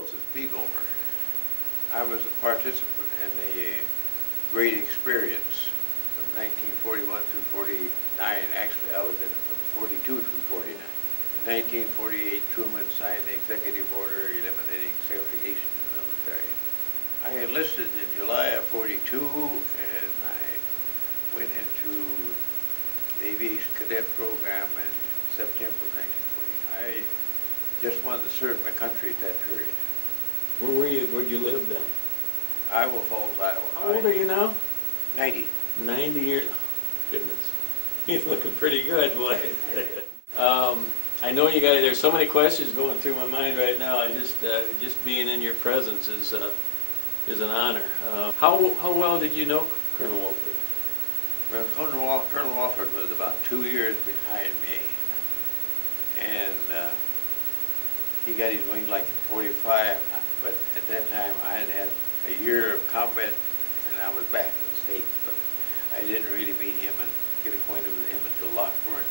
Joseph P. Gomer. I was a participant in the Great Experience from 1941 through 49. Actually, I was in it from 42 through 49. In 1948, Truman signed the executive order eliminating segregation in the military. I enlisted in July of 42, and I went into the aviation cadet program in September of 1949. I just wanted to serve my country at that period. Where were you? Where'd you live then? Iowa Falls, Iowa. How old are you now? 90. 90 years. Goodness, he's looking pretty good, boy. I know you got. There's so many questions going through my mind right now. I just being in your presence is an honor. How well did you know Colonel Wolford? Well, Colonel Wolford was about 2 years behind me, and he got his wings like in 45. But at that time, I had had a year of combat, and I was back in the States. But I didn't really meet him and get acquainted with him until Lockburn.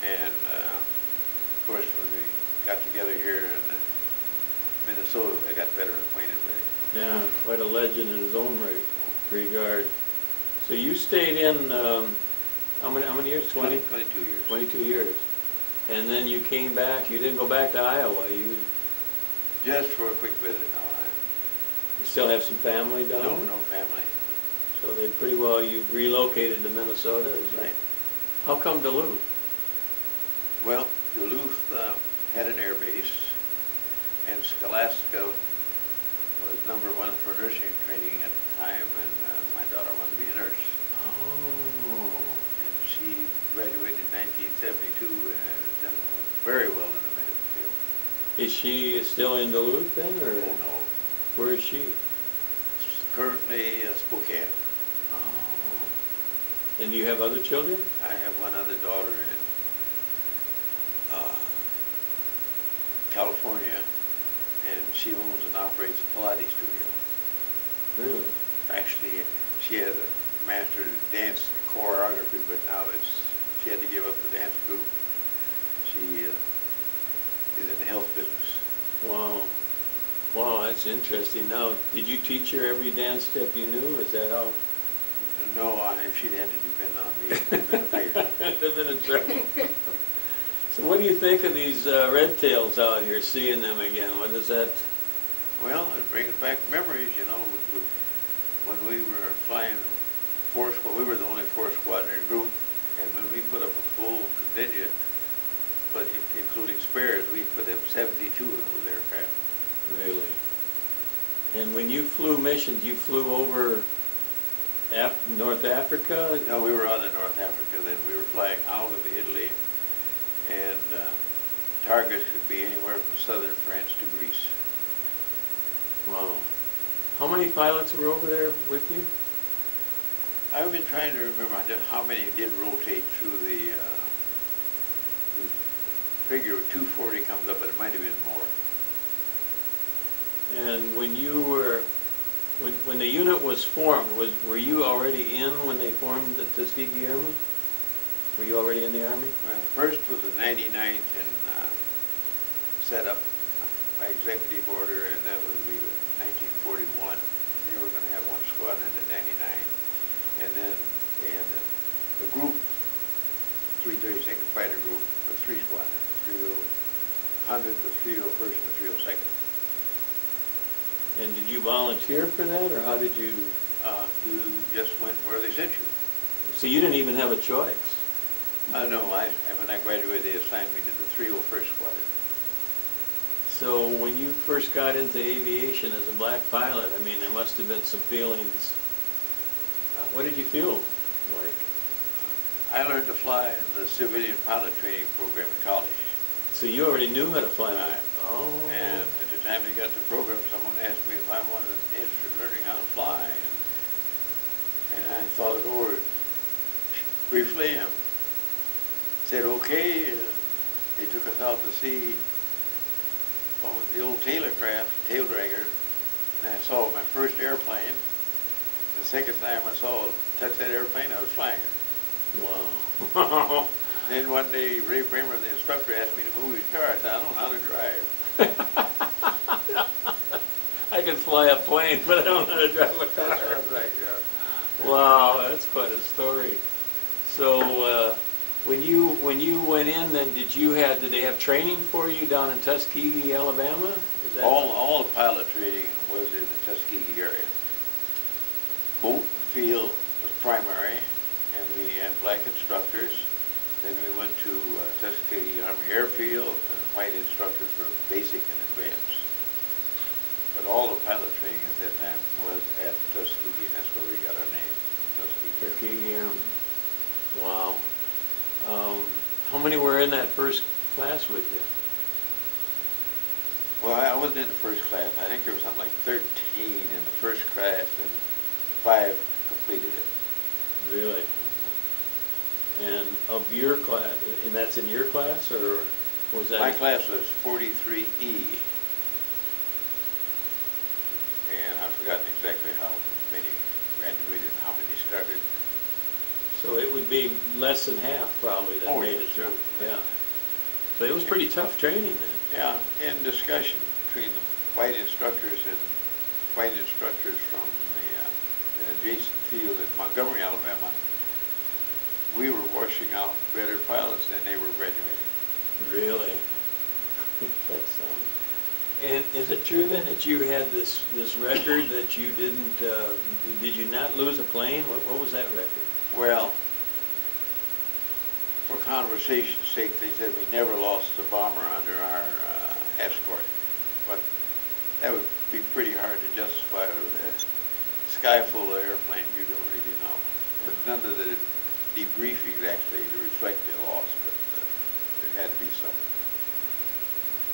And of course, when we got together here in Minnesota, I got better acquainted with him. Yeah, quite a legend in his own regard. So you stayed in how many years? 22 years. 22 years. And then you came back. You didn't go back to Iowa. You just for a quick visit. No, you still have some family down there? No family. So they pretty well, you relocated to Minnesota, is right. How come Duluth? Well, Duluth had an air base, and Scholastica was #1 for nursing training at the time, and my daughter wanted to be a nurse. Oh. And she graduated in 1972 and has done very well in the medical field. Is she still in Duluth then, or? Oh, no. Where is she? Currently Spokane. Oh. And you have other children? I have one other daughter in California, and she owns and operates a Pilates studio. Really? Actually, she has a master's in dance and choreography, but now she had to give up the dance group. She is in the health business. Wow. Wow, that's interesting. Now, did you teach her every dance step you knew? Is that how? No, if she'd had to depend on me, it would have been a failure. I'd have been in trouble. So what do you think of these red tails out here, seeing them again? What is that? Well, it brings back memories, you know. When we were flying we were the only 4-squadron group, and when we put up a full contingent, but including spares, we put up 72 of those aircraft. Really? And when you flew missions, you flew over North Africa? No, we were out in North Africa then. We were flying out of Italy, and targets could be anywhere from southern France to Greece. Wow. How many pilots were over there with you? I've been trying to remember just how many did rotate through the figure 240 comes up, but it might have been more. And when you were, when the unit was formed, were you already in when they formed the Tuskegee Airmen? Were you already in the Army? Well, first was the 99th and set up by executive order, and that was 1941. They were going to have one squadron in 99, and then they had the group, 332nd Fighter Group, with 3 squadrons, 300th, the 301st, and the 302nd. And did you volunteer for that, or how did you? You just went where they sent you. So you didn't even have a choice? No, when I graduated, they assigned me to the 301st Squadron. So when you first got into aviation as a black pilot, I mean, there must have been some feelings. What did you feel like? I learned to fly in the civilian pilot training program at college. So you already knew how to fly? Right. Oh. And at the time they got the program, someone asked me if I wanted interested in learning how to fly, and I thought it over briefly and said okay. And they took us out to see what was the old tail dragger, and I saw my first airplane. The second time I touched that airplane, I was flying it. Wow. Then one day, Ray Bramer, the instructor, asked me to move his car. I said, I don't know how to drive. fly a plane, but I don't know how to drive a car. That's right, yeah. Wow, that's quite a story. So, when you went in, then did they have training for you down in Tuskegee, Alabama? Is that All the pilot training was in the Tuskegee area. Boat and field was primary, and we had black instructors. Then we went to Tuskegee Army Airfield, and white instructors for basic and advanced. But all the pilot training at that time was at Tuskegee, and that's where we got our name, Tuskegee. Tuskegee Airmen? Wow. How many were in that first class with you? Well, I wasn't in the first class. I think there was something like 13 in the first class, and 5 completed it. Really? And of your class, and that's in your class, or was that? My class was 43E. And I've forgotten exactly how many graduated and how many started. So it would be less than half probably that made it through. Yeah. So it was pretty tough training then. Yeah, in discussion between the white instructors and white instructors from the adjacent field in Montgomery, Alabama, we were washing out better pilots than they were graduating. Really? That's and is it true then that you had this record that you didn't, did you not lose a plane? What was that record? Well, for conversation's sake, they said we never lost a bomber under our escort. But that would be pretty hard to justify with a sky full of airplanes. You don't really know. There's none of the debriefings actually to reflect the loss, but there had to be some.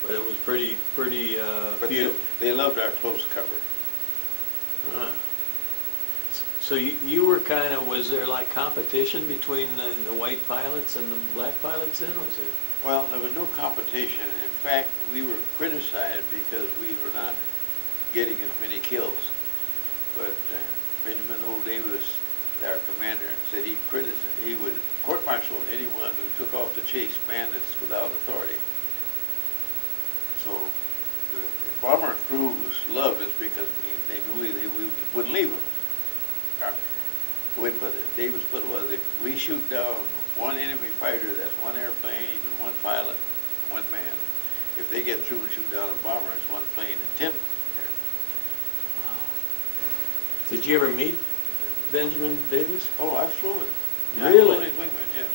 But it was pretty But few. they loved our close cover. So you were kind of, was there like competition between the white pilots and the black pilots then, was there? Well, there was no competition. In fact, we were criticized because we were not getting as many kills. But Benjamin O. Davis, our commander, said he would court-martial anyone who took off to chase bandits without authority. So the bomber crews loved us because they knew we wouldn't leave them. The way Davis put it was, if we shoot down one enemy fighter, that's one airplane and one pilot, one man. If they get through and shoot down a bomber, it's one plane and 10 airmen. Wow. Did you ever meet Benjamin Davis? Oh, I've flown. Really? I've flown his wingman, yes.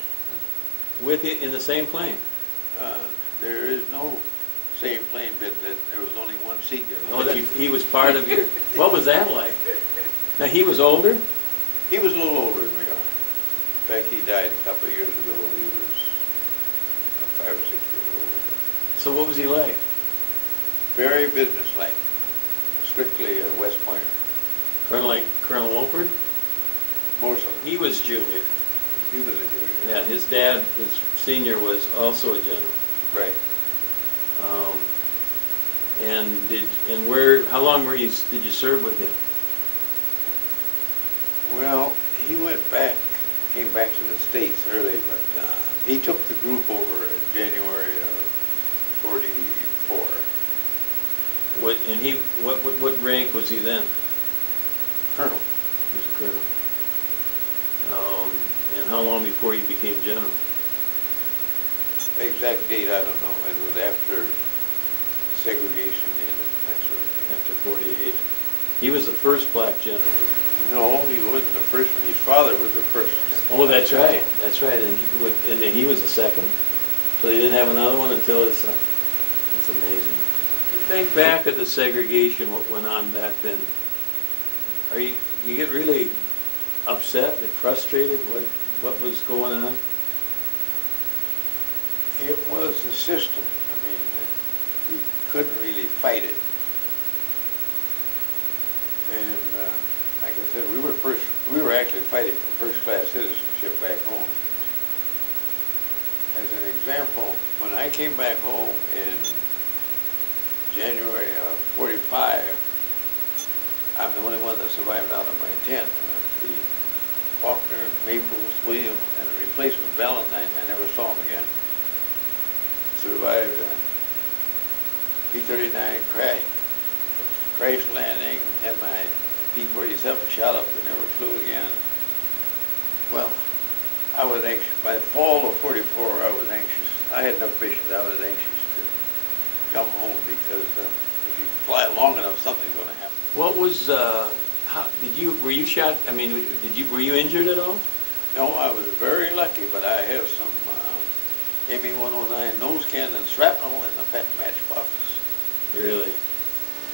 With you in the same plane? There is no same plane, but there was only one seat in the Oh, he was part of your, what was that like? Now, he was older? He was a little older than we are. In fact, he died a couple of years ago. He was 5 or 6 years older. So what was he like? Very businesslike. Strictly a West Pointer. Like Colonel Wolford? More so. He was junior. He was a junior. Yeah, his dad, his senior, was also a general. Right. How long did you serve with him? Well, he came back to the States early, but he took the group over in January of '44. What rank was he then? Colonel. He was a colonel. And how long before he became general? The exact date, I don't know. It was after segregation ended, that sort of thing. After 48. He was the first black general. No, he wasn't the first one. His father was the first. Oh, that's right. That's right. And he was the second. So they didn't have another one until his son. That's amazing. Think back of the segregation, what went on back then. You get really upset and frustrated? What was going on? It was the system. I mean, you couldn't really fight it. And like I said, we were actually fighting for first-class citizenship back home. As an example, when I came back home in January of '45, I'm the only one that survived out of my tent. The Faulkner, Maples, Williams, and the replacement Valentine, I never saw him again, survived P-39 crash, crash landing, had my P-47 shot up and never flew again. Well, I was anxious. By the fall of '44, I was anxious. I had no patience. I was anxious to come home because if you fly long enough, something's going to happen. What was, were you shot, I mean, were you injured at all? No, I was very lucky, but I have some ME-109 nose cannon shrapnel in the matchbox. Really?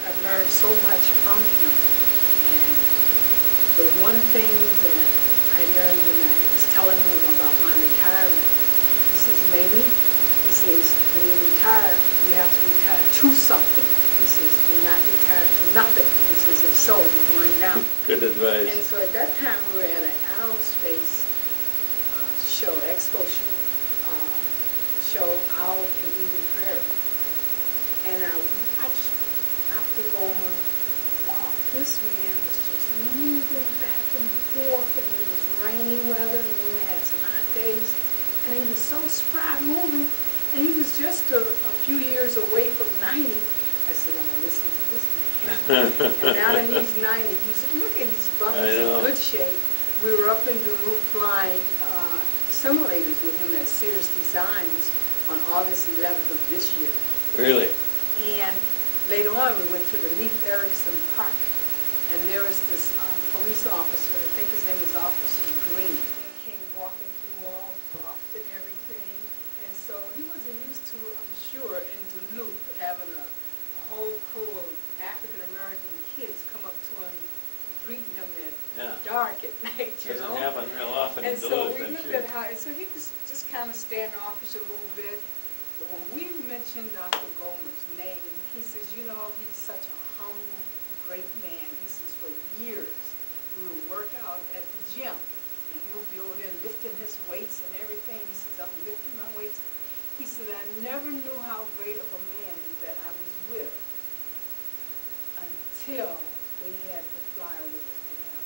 I've learned so much from him. And the one thing that I learned when I was telling him about my retirement, he says, Mamie, he says, when you retire, you have to retire to something. He says, do not retire to nothing. He says, if so, you're going down. Good advice. And so at that time, we were at an aerospace show, expo show out in Eden Prairie. And I watched Dr. Gomer walk. This man was just moving back and forth, and it was rainy weather, and then we had some hot days, and he was so spry moving, and he was just a few years away from 90. I said, I'm going to listen to this man. And now that he's 90, look at his butt, he's in good shape. We were up in Duluth flying simulators with him at Sears Designs on August 11th of this year. Really? And later on, we went to the Leif Erikson Park, and there was this police officer, I think his name is Officer Green, and came walking through all buffed and everything. And so he wasn't used to, I'm sure, in Duluth, having a whole crew of African-American kids come up to him, greeting him at dark at night, you know? Doesn't happen real often in Duluth, And so we looked at how, so he was just kind of standoffish a little bit. But when we mentioned Dr. Gomer's name, he says, you know, he's such a humble, great man. He says, for years, we would work out at the gym, and he'll be over there lifting his weights and everything. He says, I'm lifting my weights. He said, I never knew how great of a man that I was with until they had to fly over to him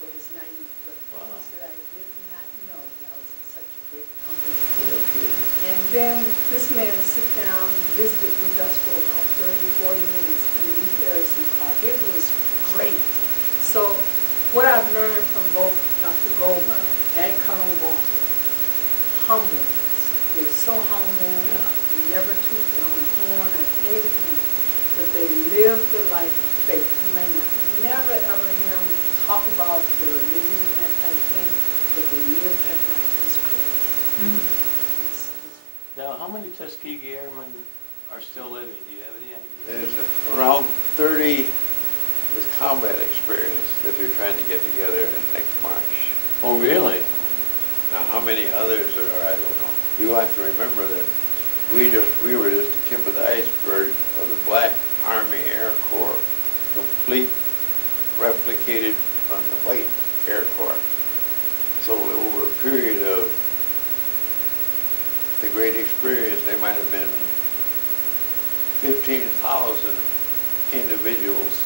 for his 90th birthday. Wow. He said, I did not know that was such a great company. No kidding. And then this man sit down, visited with us for about 30, 40 minutes in Leif Erikson Park. It was great. So what I've learned from both Dr. Gomer and Colonel Walker, humbleness. They're so humble, they never toot their own horn or anything, but they live the life of faith. You may not never ever hear them talk about their religion and that type of thing, but they live that life. It's great. Now, how many Tuskegee Airmen are still living? Do you have any idea? There's around 30 with combat experience that they're trying to get together next March. Oh, really? Now, how many others there are, I don't know. You have to remember that we were just the tip of the iceberg of the Black Army Air Corps, complete, replicated from the White Air Corps. So over a period of the great experience, there might have been 15,000 individuals,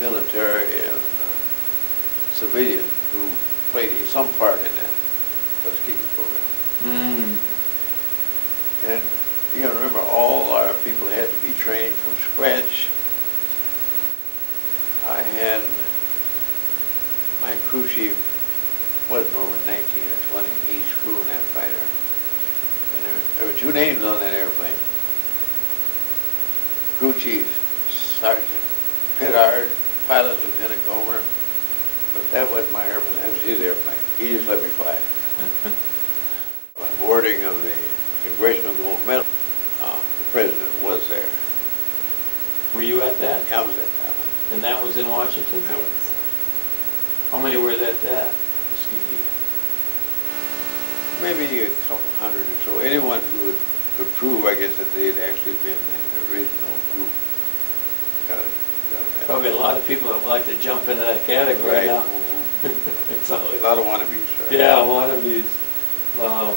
military and civilian, who played some part in that Tuskegee program. And you got to remember, all our people had to be trained from scratch. I had my crew chief wasn't over 19 or 20 in each crew in that fighter. And there were two names on that airplane. Crew chief, Sergeant Pittard, pilot Lieutenant Gomer. But that wasn't my airplane, that was his airplane. He just let me fly it. Awarding of the Congressional Gold Medal, the president was there. Were you at that? I was at that one. And that was in Washington? That was, How many were at that? Tuskegee? maybe a couple hundred or so. Anyone who could prove, I guess, that they had actually been in the original group got a medal. Probably a lot of people that would like to jump into that category Right. now. Mhm. It's always, A lot of wannabes. Right? yeah, wannabes. Wow.